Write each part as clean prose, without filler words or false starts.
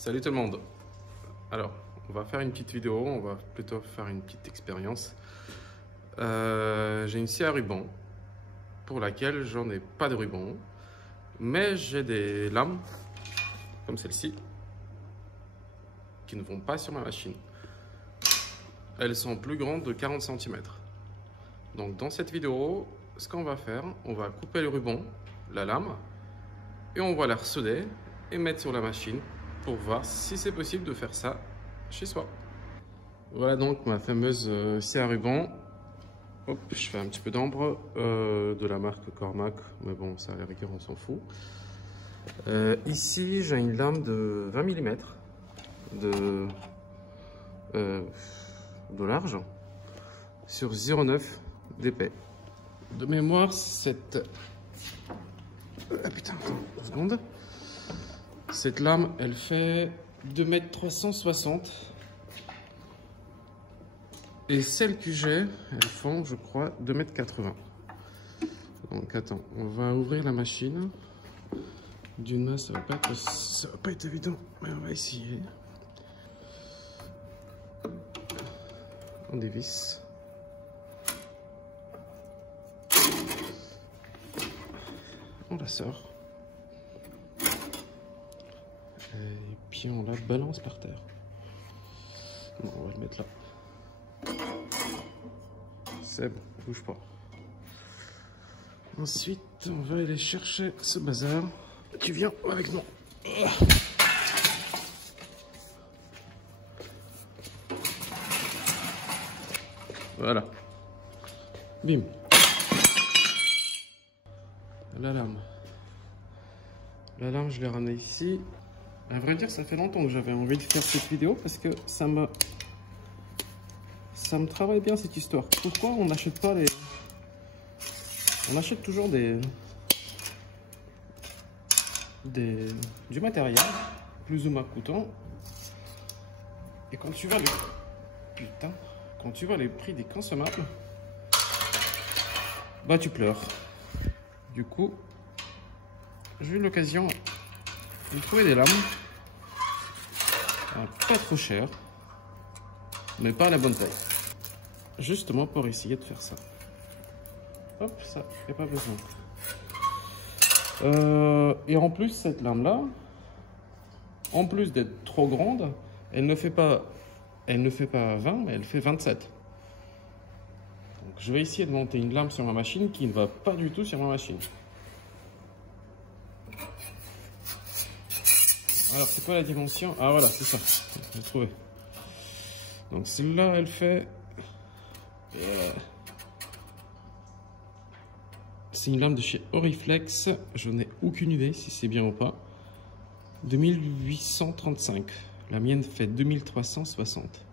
Salut tout le monde. Alors, on va faire une petite vidéo, on va plutôt faire une petite expérience. J'ai une scie à ruban pour laquelle j'en ai pas de ruban, mais j'ai des lames comme celle-ci qui ne vont pas sur ma machine. Elles sont plus grandes de 40 cm. Donc dans cette vidéo, ce qu'on va faire, on va couper le ruban, la lame, et on va la ressouder et mettre sur la machine pour voir si c'est possible de faire ça chez soi. Voilà donc ma fameuse scie à ruban. Hop, je fais un petit peu d'ombre de la marque Cormac, mais bon, ça à la rigueur, on s'en fout. Ici, j'ai une lame de 20 mm de large sur 0,9 d'épais. De mémoire, cette... Ah putain, attends, une seconde. Cette lame, elle fait 2,360 m. Et celles que j'ai, elles font, je crois, 2,80 m. Donc attends, on va ouvrir la machine. D'une main, ça va pas être évident, mais on va essayer. On dévisse. On la sort. Et puis on la balance par terre. Bon, on va le mettre là. C'est bon, bouge pas. Ensuite, on va aller chercher ce bazar. Tu viens avec moi. Voilà. Bim. La lame. La lame, je l'ai ramenée ici. À vrai dire, ça fait longtemps que j'avais envie de faire cette vidéo parce que ça me travaille bien cette histoire. Pourquoi on n'achète pas les... On achète toujours du matériel plus ou moins coûteux. Et quand tu vois les... Putain. Quand tu vois les prix des consommables, bah tu pleures. Du coup, j'ai eu l'occasion de trouver des lames pas trop chères, mais pas à la bonne taille. Justement pour essayer de faire ça. Hop, ça, il n'y a pas besoin. Et en plus, cette lame-là, en plus d'être trop grande, elle ne fait pas 20, mais elle fait 27. Donc, je vais essayer de monter une lame sur ma machine qui ne va pas du tout sur ma machine. Alors, c'est quoi la dimension? Ah, voilà, c'est ça. J'ai trouvé. Donc, celle-là, elle fait... C'est une lame de chez Oriflex. Je n'ai aucune idée si c'est bien ou pas. 2835. La mienne fait 2360.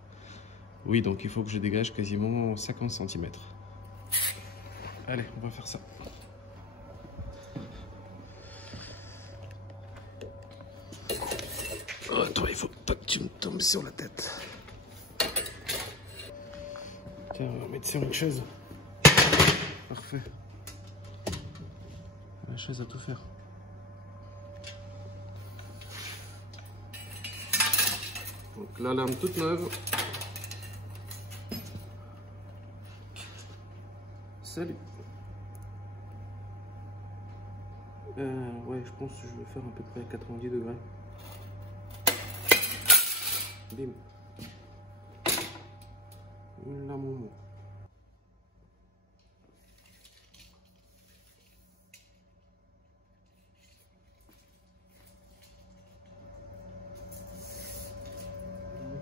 Oui, donc il faut que je dégage quasiment 50 cm. Allez, on va faire ça. Oh, toi, il faut pas que tu me tombes sur la tête. Tiens, on va mettre sur une chaise. Parfait. La chaise à tout faire. Donc la lame toute neuve. Salut. Ouais, je pense que je vais faire à peu près 90 degrés. Bim. La momo.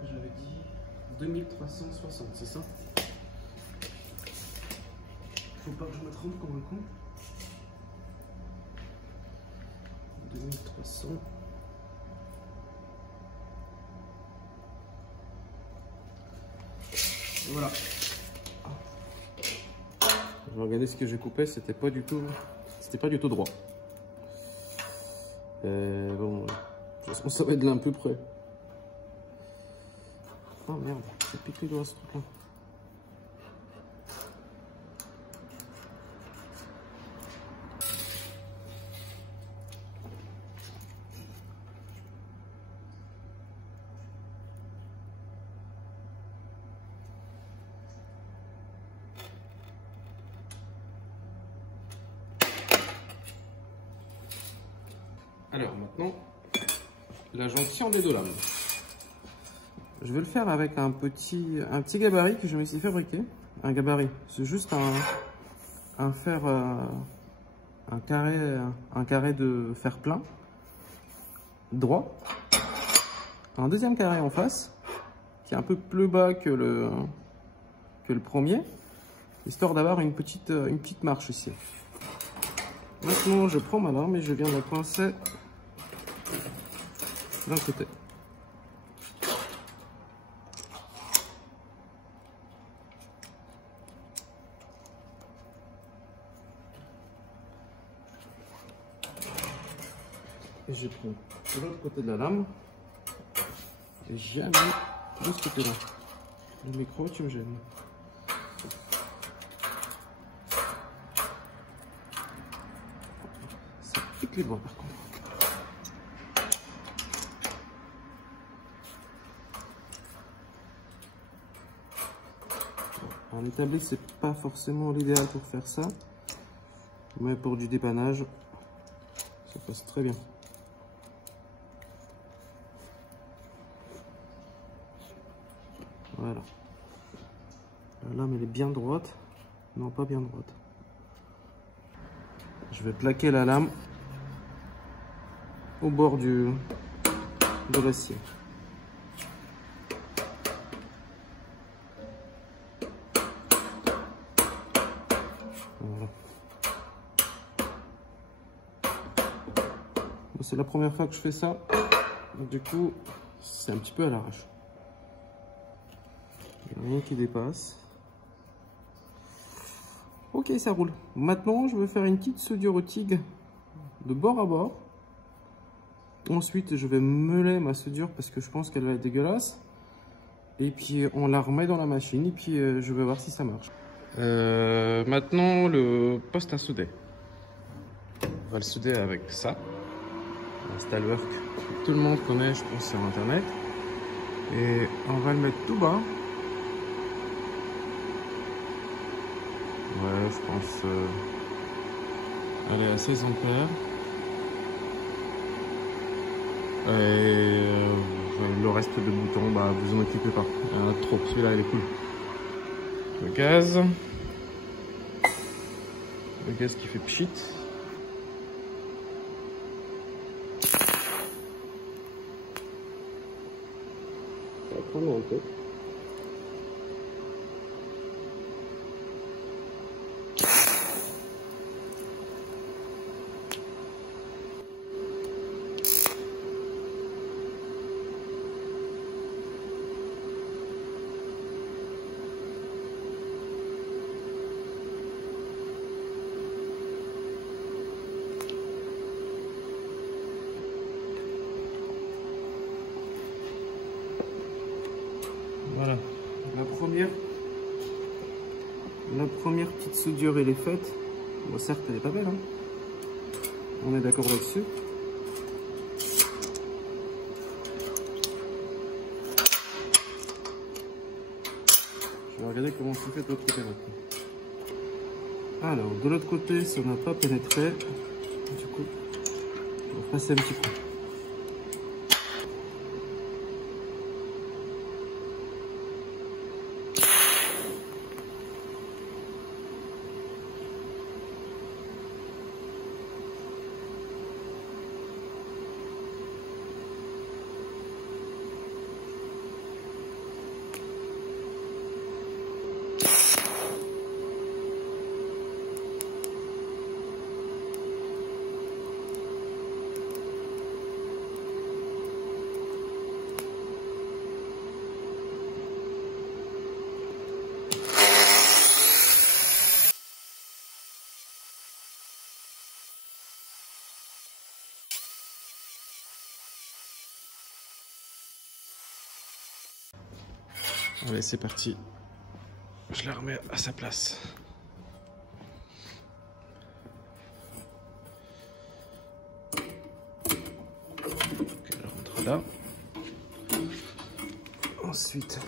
J'avais dit 2360, c'est ça? Faut pas que je me trompe comme un con. 2300. Voilà. Je vais regarder ce que j'ai coupé, c'était pas du tout droit. Bon, je pense que ça va être de l'un peu près. Oh merde, c'est piqué dans ce truc là. Alors maintenant, la jonction des deux lames. Je vais le faire avec un petit gabarit que je me suis fabriqué. Un gabarit, c'est juste un carré de fer plein, droit. Un deuxième carré en face, qui est un peu plus bas que le premier, histoire d'avoir une petite marche ici. Maintenant, je prends ma lame et je viens de la coincer d'un côté. Et je prends de l'autre côté de la lame et j'ai mis de ce côté-là. Le micro, tu me gênes. Ça pique les doigts par contre. En établi, c'est pas forcément l'idéal pour faire ça, mais pour du dépannage, ça passe très bien. Voilà. La lame elle est bien droite. Non, pas bien droite. Je vais plaquer la lame au bord de l'acier. Voilà. Bon, c'est la première fois que je fais ça. Donc, du coup, c'est un petit peu à l'arrache. Il n'y a rien qui dépasse. Ok, ça roule. Maintenant, je vais faire une petite soudure au TIG de bord à bord. Ensuite, je vais meuler ma soudure parce que je pense qu'elle va être dégueulasse. Et puis, on la remet dans la machine et puis je vais voir si ça marche. Maintenant, le poste à souder. On va le souder avec ça. Un Stahlwerk que tout le monde connaît, je pense, sur Internet. Et on va le mettre tout bas. Ouais, je pense aller à 16 ampères. Et le reste de boutons, bah, vous en occupez pas. Il y en a trop, celui-là il est cool. Le gaz. Le gaz qui fait pchit. Ça va prendre un peu. Voilà, la première petite soudure elle est faite. Bon, certes elle est pas belle, hein. On est d'accord là-dessus. Je vais regarder comment c'est fait de l'autre côté maintenant. Alors, de l'autre côté, ça n'a pas pénétré. Du coup, je vais passer un petit peu. Allez, c'est parti. Je la remets à sa place. Donc, elle rentre là. Ensuite...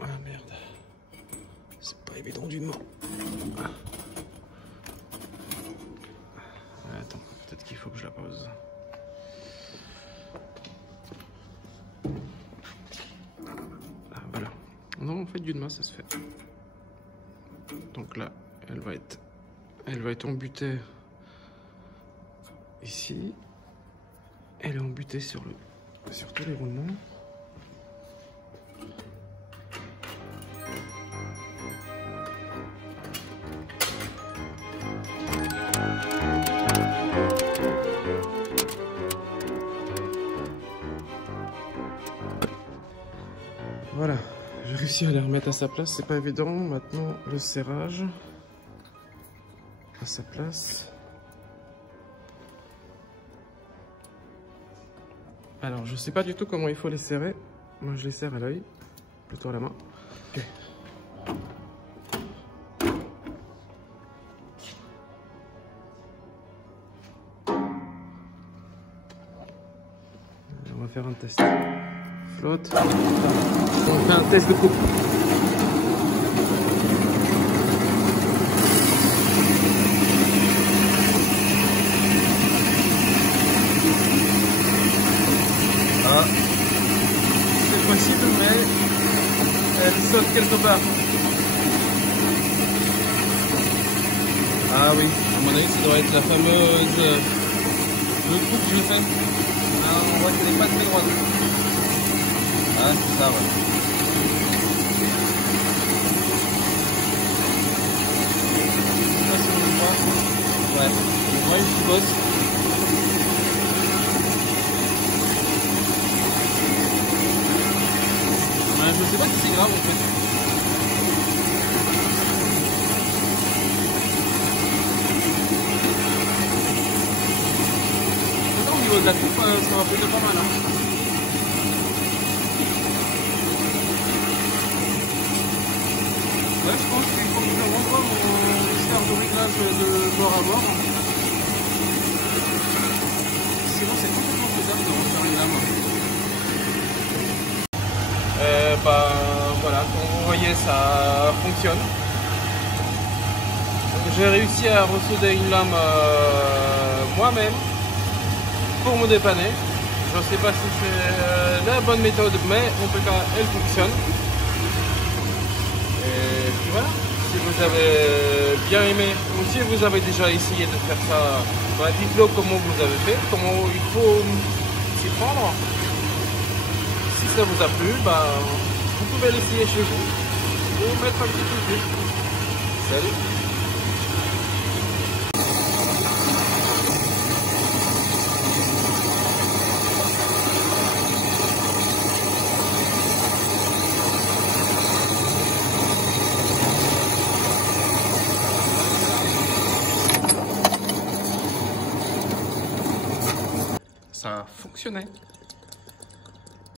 Ah merde. C'est pas évident du mot. Peut-être qu'il faut que je la pose. Ah, voilà. Non, en fait, d'une main, ça se fait. Donc là, elle va être embutée ici. Elle est embutée sur tous les roulements. Voilà, j'ai réussi à les remettre à sa place, c'est pas évident. Maintenant, le serrage à sa place. Alors, je sais pas du tout comment il faut les serrer. Moi, je les serre à l'œil, plutôt à la main. Ok. On va faire un test. Flotte. On fait un test de coupe. Ah. C'est possible, mais elle saute quelque part. Ah oui, à mon avis, ça doit être la fameuse. Le trou que j'ai fait. Ah, on voit qu'elle n'est pas très droite. Ah, c'est ça, ouais. Je sais pas si on le voit. Ouais, on voit une petite bosse. Ouais, je sais pas si c'est grave en fait. Pourtant, au niveau de la coupe, ça va plutôt pas mal. Hein. Ouais, je pense qu'il faut que je renvoie mon sphère de réglage de bord à bord. Sinon, c'est complètement faisable de refaire une lame. Bah voilà, comme vous voyez, ça fonctionne. J'ai réussi à ressouder une lame moi-même pour me dépanner. Je ne sais pas si c'est la bonne méthode, mais en tout cas, elle fonctionne. Et puis voilà, si vous avez bien aimé ou si vous avez déjà essayé de faire ça, bah, dites-le comment vous avez fait, comment il faut s'y prendre. Si ça vous a plu, bah, vous pouvez l'essayer chez vous ou mettre un petit peu plus. Salut! Ça fonctionnait.